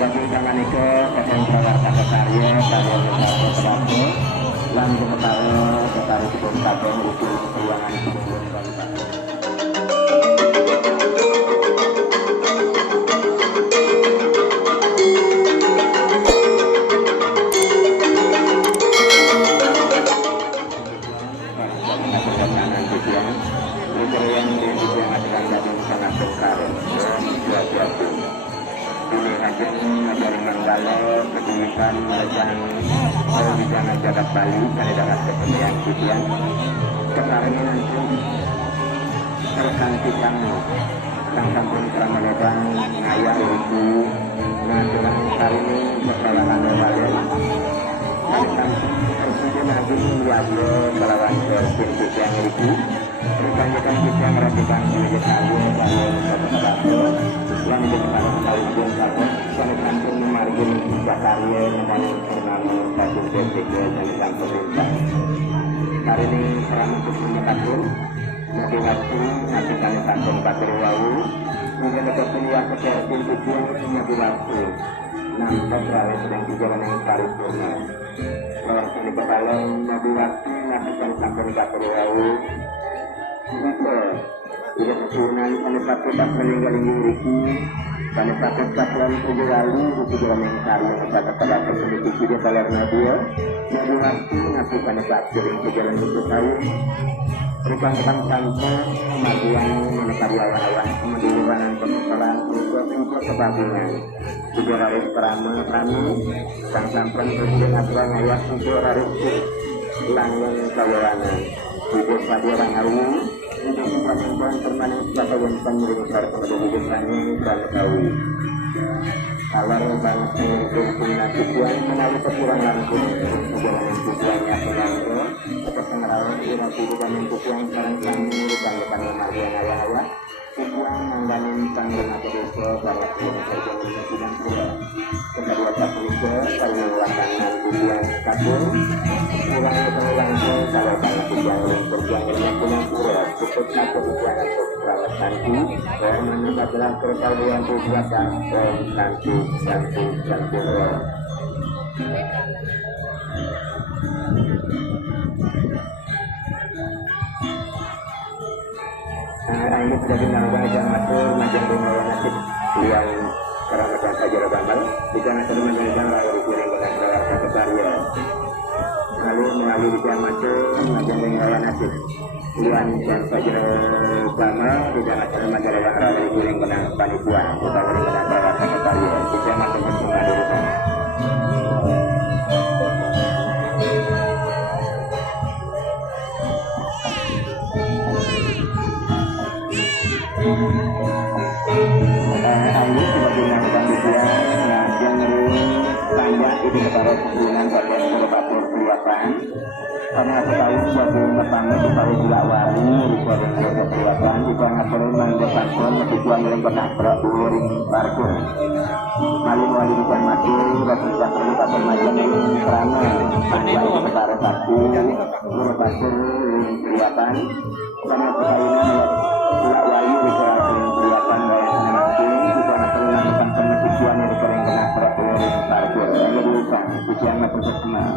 bagi tangan itu kadang prawarta karya karya berlaku lan ketawa ketawa kebun kabeh itu ruangan kebun kedudukan melejang di jagat Bali pada dapat kesenian kudian kemarin nanti rekan kita sang sampun pramanedang ngayah ibu ngajuran kali ini berkalahan kembali rekan presiden agung Wiablo melawan Serpin Kudian ibu rekan-rekan kita merapikan milik agung bahwa beberapa yang diketahui kali pun satu rekan pun memargin Jakarta dan Purnama satu PPK dan pemerintah hari ini serang untuk menyekatkan motivasi ngajikan kantor Batur Wau mungkin ada kuliah kesehatan tujuan motivasi nampak beralih sedang dijalan yang paripurna bahwa ini kepala motivasi ngajikan kantor Batur Wau tidak kesunan penepatu tak meninggal Riki penepatu kaplan Pujurali Pujurali yang karya kepada pada penduduk dia balar Nadia motivasi ngaji penepatu yang berjalan untuk tahu rekan-rekan sampai kemajuan karyawan kemudian persoalan untuk kebagian juga harus perama sang sampai presiden aturan ayat untuk harus langgang kawanan juga pada orang hari ini untuk perempuan permanen siapa yang pengirim besar kepada hidupnya dan tahu kalau bangsa berpunya tujuan menaruh kekurangan pun perjalanan tujuannya pengaruh atau pengerawat irasi dan tujuan sekarang kami bukan kemajuan ayah-ayah tujuan mengganin tanggung atau desa para perjalanan sidang pula kedua kapolda kalau wakangan tujuan kabur kurang ketemu langsung kalau banyak tujuan perjuangan punya pura cukup satu tujuan untuk perawat nanti dan menyebabkan dalam perkalian tujuan dan nanti satu nah ini sudah dinamakan yang matur majang dengan nasib yang keramakan saja bambang jika nasib menjadikan lahir piring dengan keluarga kebaria lalu melalui yang matur majang dengan nasib yang saja bambang jika nasib menjadikan lahir piring dengan panipuan kita beri dengan keluarga kebaria jika masuk ke pengaduan ini sebagai melakukan tujuan yang panjang itu kepada kebunan pada beberapa perbuatan karena aku tahu sebagai pertama supaya diawali pada perbuatan juga ngapain menggunakan tujuan yang pernah berulang parkur malu melalui tujuan mati dan juga perbuatan macam yang kerana panjang itu kepada satu merupakan perbuatan karena aku tahu diawali perbuatan tujuan yang paling kena peraturan parkir yang berusaha tujuan yang terkenal